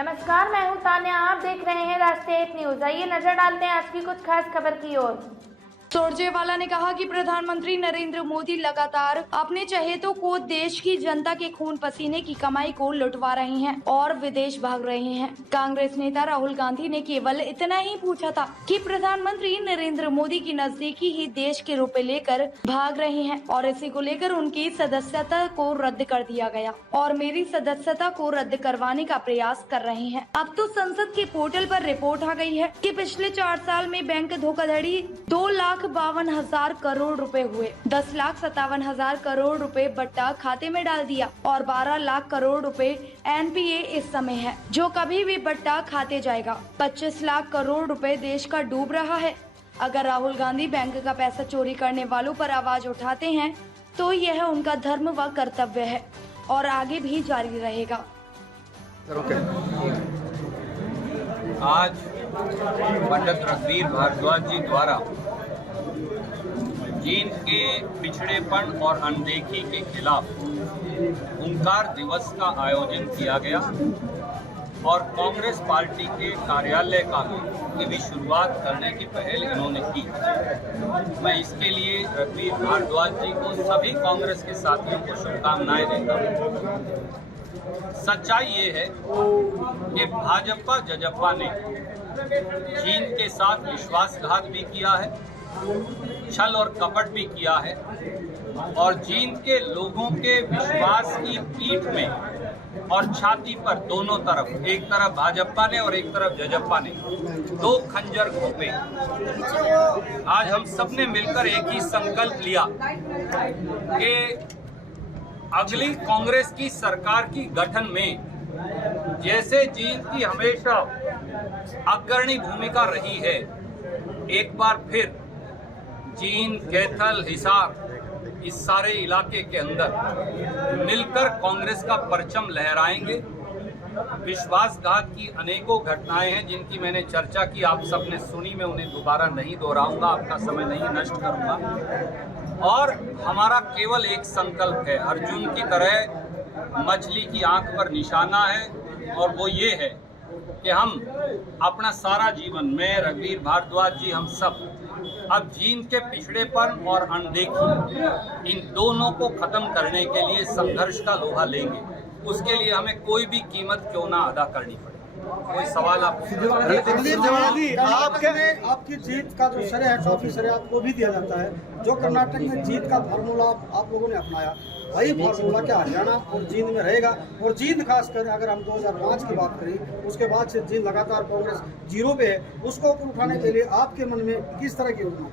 नमस्कार, मैं हूं तान्या। आप देख रहे हैं राष्ट्रीय न्यूज। आइए नजर डालते हैं आज की कुछ खास खबर की ओर। सुरजेवाला ने कहा कि प्रधानमंत्री नरेंद्र मोदी लगातार अपने चहेतों को देश की जनता के खून पसीने की कमाई को लुटवा रहे हैं और विदेश भाग रहे हैं। कांग्रेस नेता राहुल गांधी ने केवल इतना ही पूछा था कि प्रधानमंत्री नरेंद्र मोदी की नजदीकी ही देश के रुपए लेकर भाग रहे हैं और इसी को लेकर उनकी सदस्यता को रद्द कर दिया गया और मेरी सदस्यता को रद्द करवाने का प्रयास कर रहे हैं। अब तो संसद के पोर्टल पर रिपोर्ट आ गई है कि पिछले 4 साल में बैंक धोखाधड़ी 2,52,000 करोड़ रुपए हुए। 10,57,000 करोड़ रुपए बट्टा खाते में डाल दिया और 12 लाख करोड़ रुपए एनपीए इस समय है जो कभी भी बट्टा खाते जाएगा। 25 लाख करोड़ रुपए देश का डूब रहा है। अगर राहुल गांधी बैंक का पैसा चोरी करने वालों पर आवाज उठाते हैं तो यह उनका धर्म व कर्तव्य है और आगे भी जारी रहेगा। आज पंडित रघुवीर भारद्वाज जी द्वारा जींद के पिछड़ेपन और अनदेखी के खिलाफ ओंकार दिवस का आयोजन किया गया और कांग्रेस पार्टी के कार्यालय का भी शुरुआत करने की पहल इन्होंने की। मैं इसके लिए रघुवीर भारद्वाज जी को, सभी कांग्रेस के साथियों को शुभकामनाएं देता हूँ। सच्चाई ये है कि भाजपा जजपा ने जींद के साथ विश्वासघात भी किया है, छल और कपट भी किया है और जींद के लोगों के विश्वास की पीठ में और छाती पर दोनों तरफ, एक तरफ भाजपा ने और एक तरफ जजपा ने 2 खंजर घोंपे। आज हम सब ने मिलकर एक ही संकल्प लिया कि अगली कांग्रेस की सरकार की गठन में जैसे जींद की हमेशा अग्रणी भूमिका रही है, एक बार फिर जींद, कैथल, हिसार, इस सारे इलाके के अंदर मिलकर कांग्रेस का परचम लहराएंगे। विश्वासघात की अनेकों घटनाएं हैं जिनकी मैंने चर्चा की, आप सबने सुनी, मैं उन्हें दोबारा नहीं दोहराऊंगा, आपका समय नहीं नष्ट करूंगा। और हमारा केवल एक संकल्प है, अर्जुन की तरह मछली की आंख पर निशाना है और वो ये है कि हम अपना सारा जीवन, मैं, रघुवीर भारद्वाज जी, हम सब अब जींद के पिछड़ेपन और अनदेखी, इन दोनों को खत्म करने के लिए संघर्ष का लोहा लेंगे। उसके लिए हमें कोई भी कीमत क्यों ना अदा करनी पड़े। कोई सवाल आपकी जीत का जो श्रेय है, ट्रॉफी श्रेय आपको भी दिया जाता है। जो कर्नाटक में जीत का फार्मूला आप लोगों ने अपनाया, वही फार्मूला क्या हरियाणा और जींद में रहेगा? और जींद खासकर अगर हम 2005 की बात करें, उसके बाद से जींद लगातार कांग्रेस 0 पे है, उसको उठाने के लिए आपके मन में किस तरह की योजना?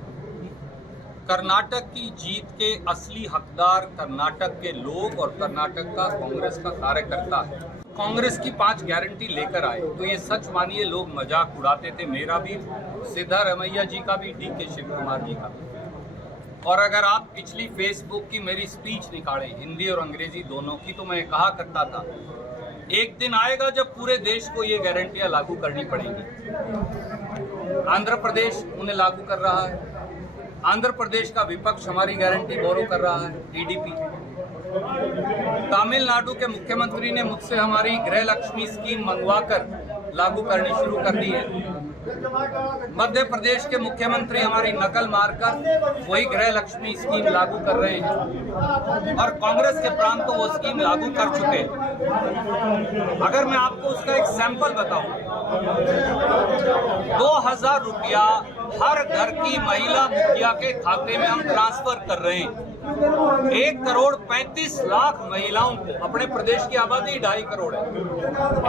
कर्नाटक की जीत के असली हकदार कर्नाटक के लोग और कर्नाटक का कांग्रेस का कार्यकर्ता है। कांग्रेस की 5 गारंटी लेकर आए तो ये सच मानिए लोग मजाक उड़ाते थे, मेरा भी, सिद्धारमैया जी का भी, डीके शिव कुमार जी का भी। और अगर आप पिछली फेसबुक की मेरी स्पीच निकालें, हिंदी और अंग्रेजी दोनों की, तो मैं कहा करता था एक दिन आएगा जब पूरे देश को ये गारंटियां लागू करनी पड़ेंगी। आंध्र प्रदेश उन्हें लागू कर रहा है, आंध्र प्रदेश का विपक्ष हमारी गारंटी बोरो कर रहा है, टीडीपी। तमिलनाडु के मुख्यमंत्री ने मुझसे हमारी गृह लक्ष्मी स्कीम मंगवाकर लागू करनी शुरू कर दी है। मध्य प्रदेश के मुख्यमंत्री हमारी नकल मारकर वही गृह लक्ष्मी स्कीम लागू कर रहे हैं और कांग्रेस के प्रांत तो वो स्कीम लागू कर चुके हैं। अगर मैं आपको उसका एक सैंपल बताऊं, 2,000 रुपया हर घर की महिला मुखिया के खाते में हम ट्रांसफर कर रहे हैं। 1,35,00,000 महिलाओं को, अपने प्रदेश की आबादी 2.5 करोड़ है,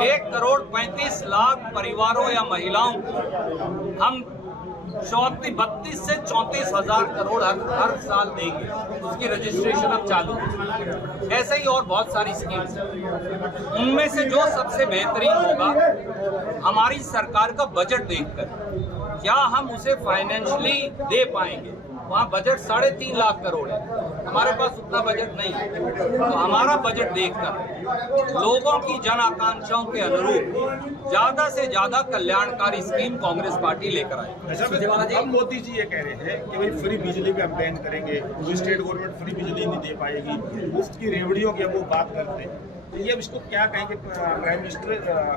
1,35,00,000 परिवारों या महिलाओं को हम 32 से 34,000 करोड़ हर साल देंगे। उसकी रजिस्ट्रेशन अब चालू है। ऐसे ही और बहुत सारी स्कीम्स हैं। उनमें से जो सबसे बेहतरीन होगा, हमारी सरकार का बजट देखकर क्या हम उसे फाइनेंशियली दे पाएंगे। वहाँ बजट 3.5 लाख करोड़ है, हमारे पास उतना बजट नहीं है। तो हमारा बजट देखकर लोगों की जन आकांक्षाओं के अनुरूप ज्यादा से ज्यादा कल्याणकारी स्कीम कांग्रेस पार्टी लेकर आई। अब मोदी जी ये कह रहे हैं कि भाई फ्री बिजली भी हम बैन करेंगे, स्टेट गवर्नमेंट फ्री बिजली नहीं दे पाएगी, मुफ्त की रेवड़ियों की अब वो बात करते हैं। तो ये इसको क्या कहेंगे, प्राइम मिनिस्टर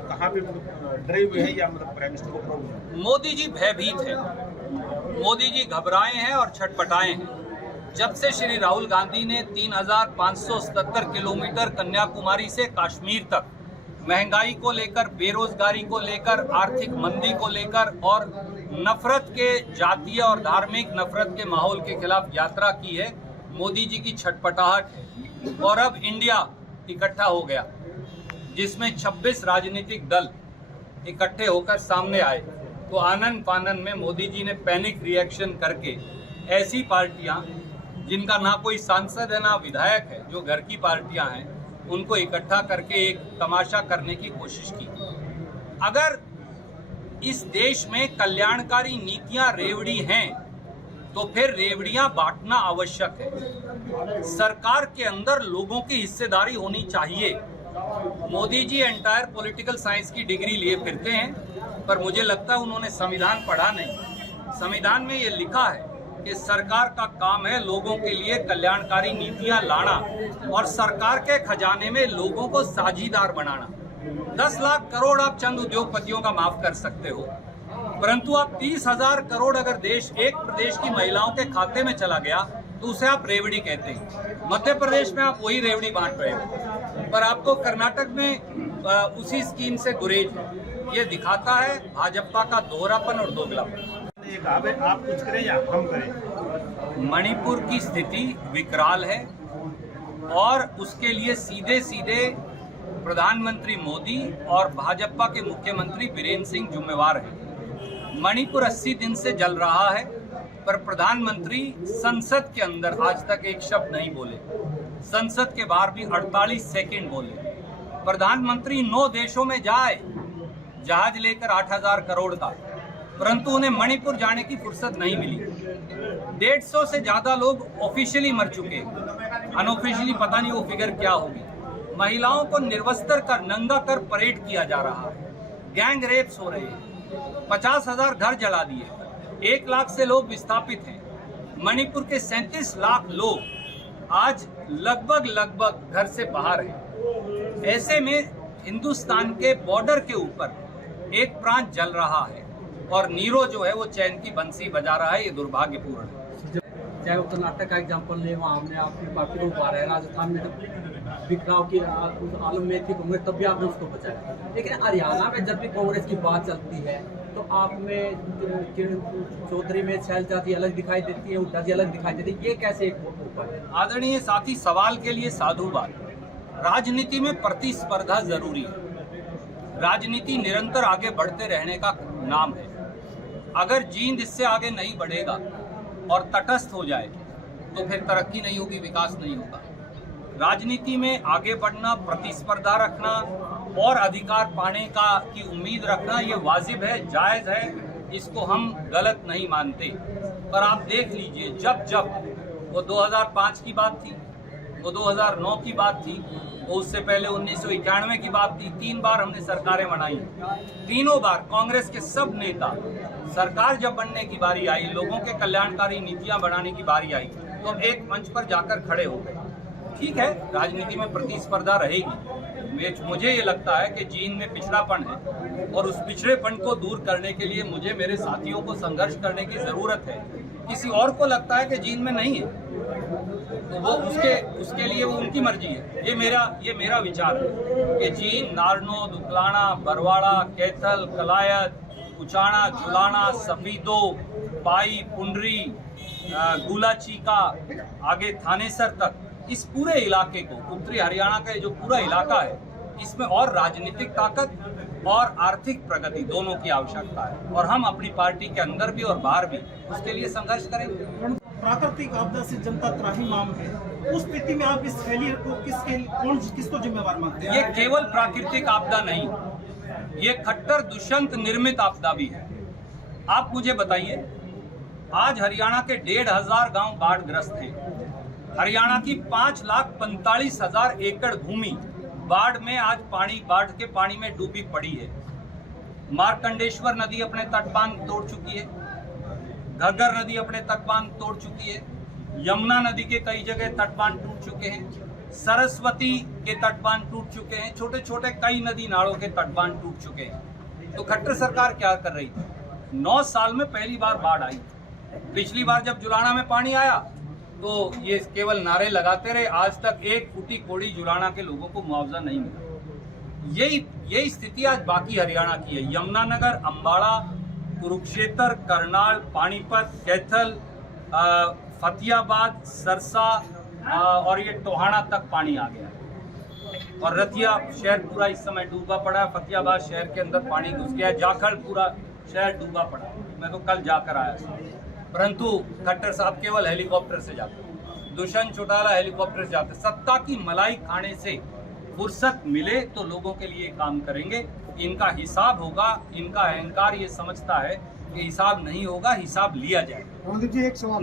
कहाँ पे डरे हुए हैं या मतलब प्राइम मिनिस्टर को प्रॉब्लम है? मोदी जी भयभीत है, मोदी जी घबराए हैं और छटपटाए हैं। जब से श्री राहुल गांधी ने 3,577 किलोमीटर कन्याकुमारी से कश्मीर तक महंगाई को लेकर, बेरोजगारी को लेकर, आर्थिक मंदी को लेकर और नफरत के, जातीय और धार्मिक नफरत के माहौल के खिलाफ यात्रा की है, मोदी जी की छटपटाहट है। और अब इंडिया इकट्ठा हो गया, जिसमें 26 राजनीतिक दल इकट्ठे होकर सामने आए, तो आनन फानन में मोदी जी ने पैनिक रिएक्शन करके ऐसी पार्टियां जिनका ना कोई सांसद है ना विधायक है, जो घर की पार्टियां हैं, उनको इकट्ठा करके एक तमाशा करने की कोशिश की। अगर इस देश में कल्याणकारी नीतियां रेवड़ी हैं तो फिर रेवड़ियां बांटना आवश्यक है। सरकार के अंदर लोगों की हिस्सेदारी होनी चाहिए। Modi ji entire political science की डिग्री लिए फिरते हैं, पर मुझे लगता है उन्होंने संविधान पढ़ा नहीं। संविधान में ये लिखा है कि सरकार का काम है लोगों के लिए कल्याणकारी नीतियां लाना और सरकार के खजाने में लोगों को साझीदार बनाना। 10 लाख करोड़ आप चंद उद्योगपतियों का माफ कर सकते हो, परंतु आप 30,000 करोड़ अगर एक प्रदेश की महिलाओं के खाते में चला गया तो उसे आप रेवड़ी कहते हैं। मध्य प्रदेश में आप वही रेवड़ी बांट रहे हो, पर आपको कर्नाटक में उसी स्कीम से गुरेज है। ये दिखाता है भाजपा का दोहरापन और दोगलापन। आप कुछ करें या हम करें? मणिपुर की स्थिति विकराल है और उसके लिए सीधे सीधे प्रधानमंत्री मोदी और भाजपा के मुख्यमंत्री बीरेन्द्र सिंह जिम्मेवार हैं। मणिपुर 80 दिन से जल रहा है, पर प्रधानमंत्री संसद के अंदर आज तक एक शब्द नहीं बोले, संसद के बाहर भी 48 सेकंड बोले। प्रधानमंत्री 9 देशों में जाए जहाज लेकर 8,000 करोड़ का, परंतु उन्हें मणिपुर जाने की फुर्सत नहीं मिली। 150 से ज्यादा लोग ऑफिशियली मर चुके, अनऑफिशियली पता नहीं वो फिगर क्या होगी। महिलाओं को निर्वस्त्र कर, नंगा कर परेड किया जा रहा है, गैंग रेप्स हो रहे हैं, 50,000 घर जला दिए, 1 लाख से लोग विस्थापित हैं। मणिपुर के 37 लाख लोग आज लगभग घर से बाहर हैं। ऐसे में हिंदुस्तान के बॉर्डर के ऊपर एक प्रांत जल रहा है और नीरो जो है वो चैन की बंसी बजा रहा है। ये दुर्भाग्यपूर्ण है। चाहे वो कर्नाटक का एग्जाम्पल ले, वहाँ हमने आपकी पार्टी को उभारा है। राजस्थान में जब बिखराव की आलम में थी कांग्रेस, तब भी आपने उसको बचाया। लेकिन हरियाणा में जब भी कांग्रेस की बात चलती है तो आप में चौधरी में शैलजा जी अलग दिखाई देती है, हुड्डा जी अलग दिखाई देती है। ये कैसे एक ऊपर है? आदरणीय साथी, सवाल के लिए साधुवाद। राजनीति में प्रतिस्पर्धा जरूरी है। राजनीति निरंतर आगे बढ़ते रहने का नाम है। अगर जींद इससे आगे नहीं बढ़ेगा और तटस्थ हो जाए तो फिर तरक्की नहीं होगी, विकास नहीं होगा। राजनीति में आगे बढ़ना, प्रतिस्पर्धा रखना और अधिकार पाने की उम्मीद रखना, ये वाजिब है, जायज़ है, इसको हम गलत नहीं मानते। पर आप देख लीजिए, जब वो 2005 की बात थी, वो 2009 की बात थी, वो उससे पहले 1991 की बात थी, 3 बार हमने सरकारें बनाई। तीनों बार कांग्रेस के सब नेता, सरकार जब बनने की बारी आई, लोगों के कल्याणकारी नीतियां बनाने की बारी आई, तो हम एक मंच पर जाकर खड़े हो गए। ठीक है, राजनीति में प्रतिस्पर्धा रहेगी। मुझे ये लगता है कि जींद में पिछड़ापन है और उस पिछड़ेपन को दूर करने के लिए मुझे मेरे साथियों को संघर्ष करने की ज़रूरत है। किसी और को लगता है कि जींद में नहीं है तो वो उसके लिए वो उनकी मर्जी है। ये मेरा विचार है कि जींद, नारनौल, उकलाना, बरवाड़ा, कैथल, कलायत, उचाना, जुलाना, सफीदो, पाई, पुंडरी, गुलाचीका, आगे थानेसर तक, इस पूरे इलाके को, उत्तरी हरियाणा का जो पूरा इलाका है, इसमें और राजनीतिक ताकत और आर्थिक प्रगति दोनों की आवश्यकता है और हम अपनी पार्टी के अंदर भी और बाहर भी उसके लिए संघर्ष करेंगे। प्राकृतिक आपदा से जनता त्राहिमाम है, उस स्थिति में आप इस फेलियर को किसको जिम्मेवार मानते हैं? ये केवल प्राकृतिक आपदा नहीं, ये खट्टर दुष्यंत निर्मित आपदा भी है। आप मुझे बताइए, आज हरियाणा के 1,500 गांव बाढ़ग्रस्त हैं। हरियाणा की 5,45,000 एकड़ भूमि बाढ़ में आज बाढ़ के पानी में डूबी पड़ी है। मार्कंडेश्वर नदी अपने तटबांध तोड़ चुकी है, घग्गर नदी अपने तटबांध तोड़ चुकी है, यमुना नदी के कई जगह तटबांध टूट चुके हैं, सरस्वती के तटबांध टूट चुके हैं, छोटे छोटे कई नदी नालों के तटबांध टूट चुके हैं। तो खट्टर सरकार क्या कर रही थी? 9 साल में पहली बार बाढ़ आई। पिछली बार जब जुलाना में पानी आया तो ये केवल नारे लगाते रहे, आज तक एक फुटी कोड़ी जुलाना के लोगों को मुआवजा नहीं मिला। यही स्थिति आज बाकी हरियाणा की है। यमुनानगर, अंबाड़ा, कुरुक्षेत्र, करनाल, पानीपत, कैथल, फतेहाबाद, सरसा और ये टोहाना तक पानी आ गया है। और रतिया शहर पूरा इस समय डूबा पड़ा है। फतेहाबाद शहर के अंदर पानी घुस गया है। जाखल पूरा शहर डूबा पड़ा है। मैं तो कल जाकर आया था, परंतु खट्टर साहब केवल हेलीकॉप्टर से जाते, दुष्यंत चौटाला हेलीकॉप्टर से जाते। सत्ता की मलाई खाने से फुर्सत मिले तो लोगों के लिए काम करेंगे। इनका हिसाब होगा। इनका अहंकार ये समझता है कि हिसाब नहीं होगा, हिसाब लिया जाएगा। रणदीप जी, एक सवाल।